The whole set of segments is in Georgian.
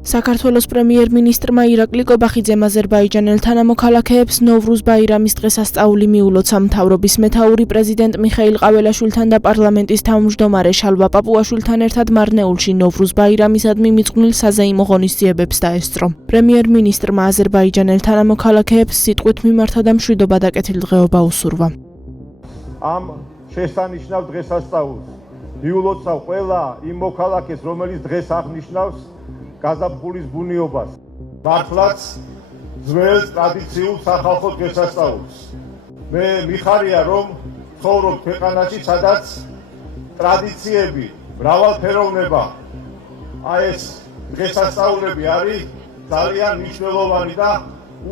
საქართველოს პრემიერ-მინისტრმა ირაკლი კობახიძემ აზერბაიჯანელ თანამოქალაქეებს ნოვრუზ ბაირამის დღესასწაული მიულოცა. მთავრობის მეთაური პრეზიდენტ მიხეილ ყაველაშვილთან და პარლამენტის თავმჯდომარე შალვა პაპუაშვილთან ერთად მარნეულში ნოვრუზ ბაირამისადმი მიძღვნილ საზეიმო ღონისძიებებს დაესწრო. პრემიერ-მინისტრმა აზერბაიჯანელ თანამოქალაქეებს სიტყვით მიმართა და მშვიდობა და კეთილდღეობა უსურვა. ამ შესანიშნავ დღესასწაულს მიულოცავ ყველა იმ მოქალაქეს, რომელიც დღეს აღნიშნავს გაზაფხულის ბუნიობას, მართლაც ძველ ტრადიციულ სახალხო დღესასწაულს. მე მიხარია, რომ ცხოვრობ ქვეყანაში, სადაც ტრადიციები, მრავალფეროვნება, ეს დღესასწაულები არის ძალიან მნიშვნელოვანი და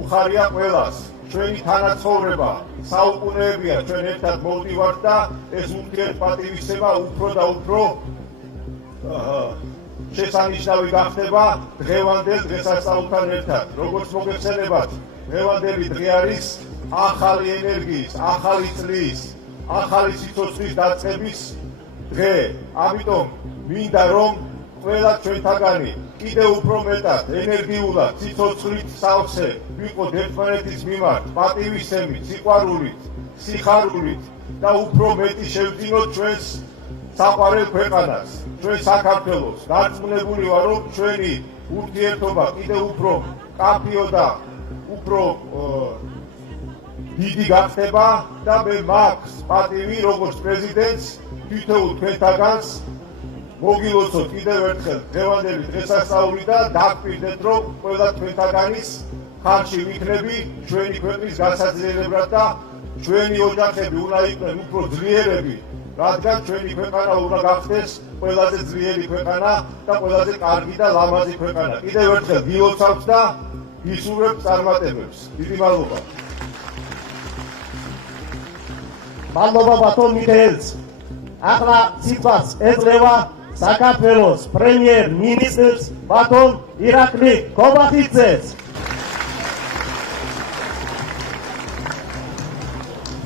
უხარია ყველას. ჩვენი თანაცხოვრება საუკუნეებია ჩვენ ერთად მოვდივართ და ეს ურთიერთპატივისცემა უფრო და უფრო შესანიშნავი გახდება დღევანდელ დღესასწაულთან ერთად. როგორც მოგეხსენებათ, დღევანდელი დღე არის ახალი ენერგიის, ახალი წლის, ახალი სიცოცხლის დაწყების დღე. ამიტომ მინდა რომ ყველა ჩვენთაგანი კიდევ უფრო მეტად ენერგიულად, სიცოცხლით სავსე ვიყოთ ერთმანეთის მიმართ, პატივისცემით, სიყვარულით, სიხარულით და უფრო მეტი შევძინოთ ჩვენს საყვარელ ქვეყანას, ჩვენ საქართველოს. დარწმუნებული ვარ, რომ ჩვენი ურთიერთობა კიდევ უფრო კაფიო და უფრო დიდი გახდება და მე მაქვს პატივი როგორც პრეზიდენტს თითოეულ თქვენთაგანს მოგილოცოთ კიდევ ერთხელ დღევანდელი დღესასწაული და დაგპირდეთ, რომ ყველა თქვენთაგანის ხარჯი ვიქნები ჩვენი ქვეყნის გასაძლიერებლად და ჩვენი ოჯახები უნდა იყვნენ უფრო ძლიერები, რადგან ჩვენი ქვეყანა უნდა გახდეს ყველაზე ძლიერი ქვეყანა და ყველაზე კარგი და ლამაზი ქვეყანა. კიდევ ერთხელ გილოცავთ და გისურვებთ წარმატებებს. დიდი მადლობა. მადლობა ბატონ მიხეილს. ახლა სიტყვას ეწევა საქართველოს პრემიერ-მინისტრს ბატონ ირაკლი კობახიძეს.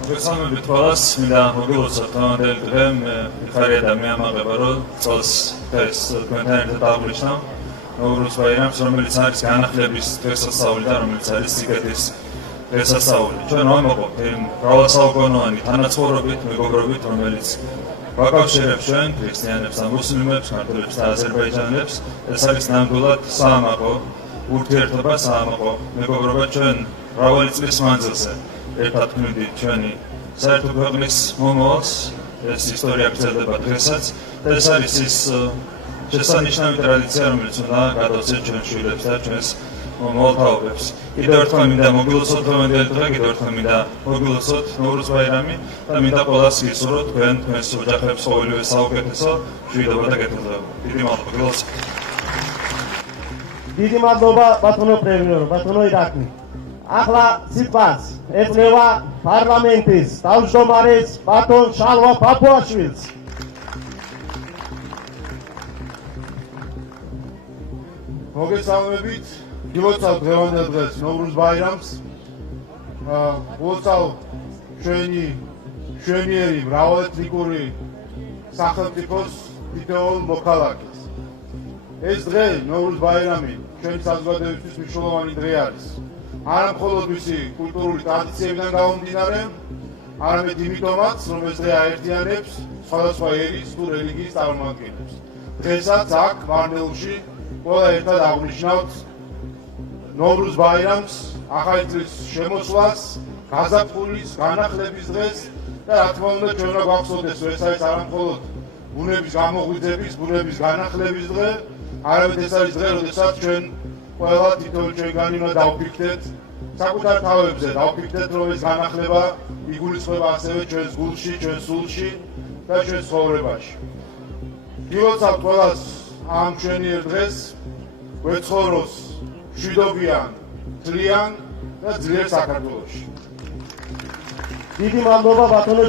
მოგესალმებით ყველას, მინდა მოგილოცოთ დღევანდელი დღე. მიხარია და მეამაყება, რომ წელს ეს თქვენთან ერთად აღნიშნავ ნოვრუზ ბაირამს, რომელიც არის განახლების დღესასწაული და რომელიც არის სიკეთის დღესასწაული. ჩვენ ვამაყობთ იმ მრავალსაუკუნოვანი თანაცხოვრობით, მეგობრობით, რომელიც ვაკავშირებს ჩვენ ქრისტიანებს და მუსლიმებს, ქართველებს და აზერბაიჯანელებს. ეს არის ნამდვილად საამაყო ურთიერთობა, საამაყო მეგობრობა ჩვენ მრავალი წლის მანძილზე. ერთად ქმნით ჩვენი საერთო ქვეყნის მომავალს, ეს ისტორია გრძელდება დღესაც და ეს არის ის შესანიშნავი ტრადიცია, რომელიც უნდა გადავცეთ ჩვენ შვილებს და ჩვენს მომავალთაობებს. კიდევ ერთხელ მინდა მოგილოცოთ დღევანდელი დღე, კიდევ ერთხელ მინდა მოგილოცოთ ნოვრუზ ბაირამი და მინდა ყველას გისურვოთ თქვენს ოჯახებს ყოველივე საუკეთესო, მშვიდობა და კეთილდღეობა. დიდი მადლობა, გილოცავთ. დიდი მადლობა ბატონო პრემიერო, ბატონო ირაკლი. ახლა სიტყვას ეწევა პარლამენტის თავმჯდომარეს ბატონ შალვა პაპუაშვილს. მოგესალმებით, გილოცავ დღევანდელ დღეს ნოვრუზ ბაირამს. გილოცავ ჩვენი მშვენიერი მრავალეთნიკური სახელმწიფოს თითოეულ მოქალაქეს. ეს დღე ნოვრუზ ბაირამი ჩვენი საზოგადოებისთვის მნიშვნელოვანი დღე არის. არა მხოლოდ მისი კულტურული ტრადიციებიდან გამომდინარე, არამედ იმიტომაც, რომ ეს დღე აერთიანებს სხვადასხვა ერის თუ რელიგიის წარმომადგენლებს. დღესაც აქ მარნეულში ყველა ერთად აღნიშნავთ ნოვრუზ ბაირამს, ახალი წლის შემოსვლას, გაზაფხულის, განახლების დღეს და რა თქმა უნდა ჩვენ რა გვახსოვდეს, რომ ეს არის არა მხოლოდ ბუნების გამოღვიძების, ბუნების განახლების დღე, არამედ ეს არის დღე, როდესაც ჩვენ ყველა თითოეულ ჩვენგანი უნდა დავფიქრდეთ საკუთარ თავებზე, დავფიქრდეთ, რომ ეს განახლება იგულისხმება ასევე ჩვენს გულში, ჩვენს სულში და ჩვენს ცხოვრებაში. გილოცავთ ყველას ამ მშვენიერ დღეს, გვეცხოვროს მშვიდობიან, თლიან და ძლიერ საქართველოში. დიდი მადლობა ბატონო